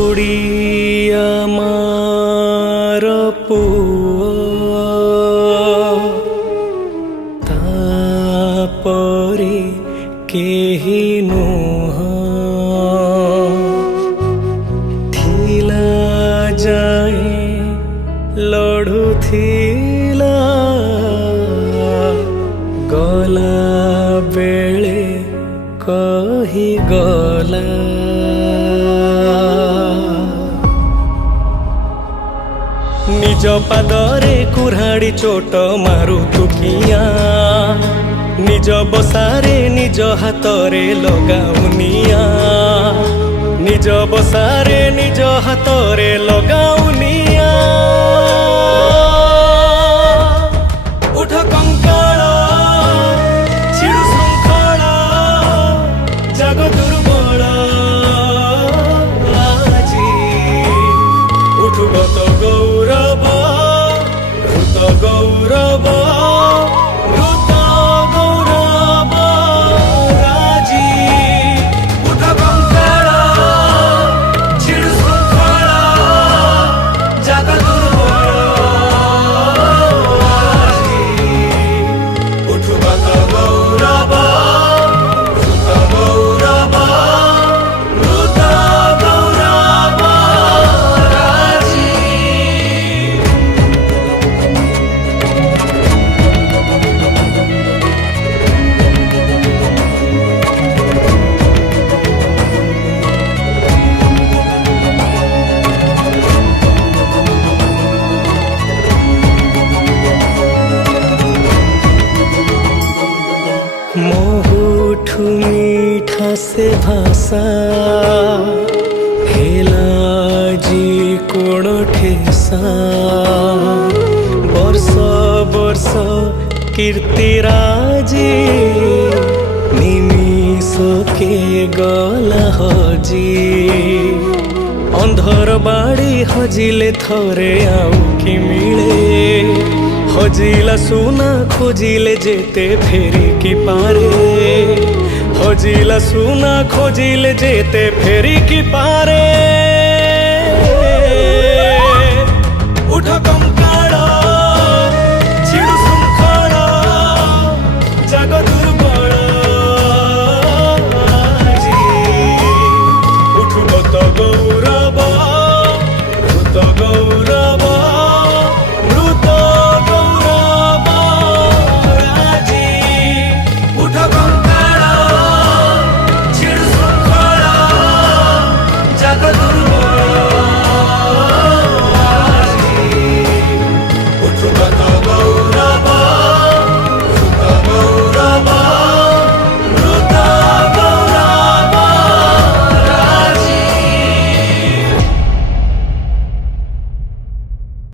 ଓଡ଼ିଆ ମାର ପୁଅ ତାପରେ କେହି ନୁହଁ ଥିଲା ଯାଏ ଲଢ଼ୁଥିଲା ଗଲା ବେଳେ କହିଗଲା निज पादरे कुराड़ी चोट मारु तुकिया निज बसारे निज हाथरे लगाउनिया निज बसारे निज हाथरे लगाउनिया उठ कंकाल छिड़ु शृंखल जग दुर्बल आजी उठु गत गौरव ऋत गौरव ऋत गौरव राजी उठ कंकाल छिड़ु शृंखल जग दुर्बल आजी उठु गत गौरव ऋत गौरव ऋत गौरव राजी। मोहुठु मीठा से भाषा हेला जी कोण ठेसा वर्ष वर्ष कीर्तिराजी निमिष के गला हजी अंधर बाड़ी हजिले थरे आउ कि मिले हजिला सुना खोजिले जेते फेरी की पारे हजिला सुना खोजिले जेते फेरी की पारे उठ कम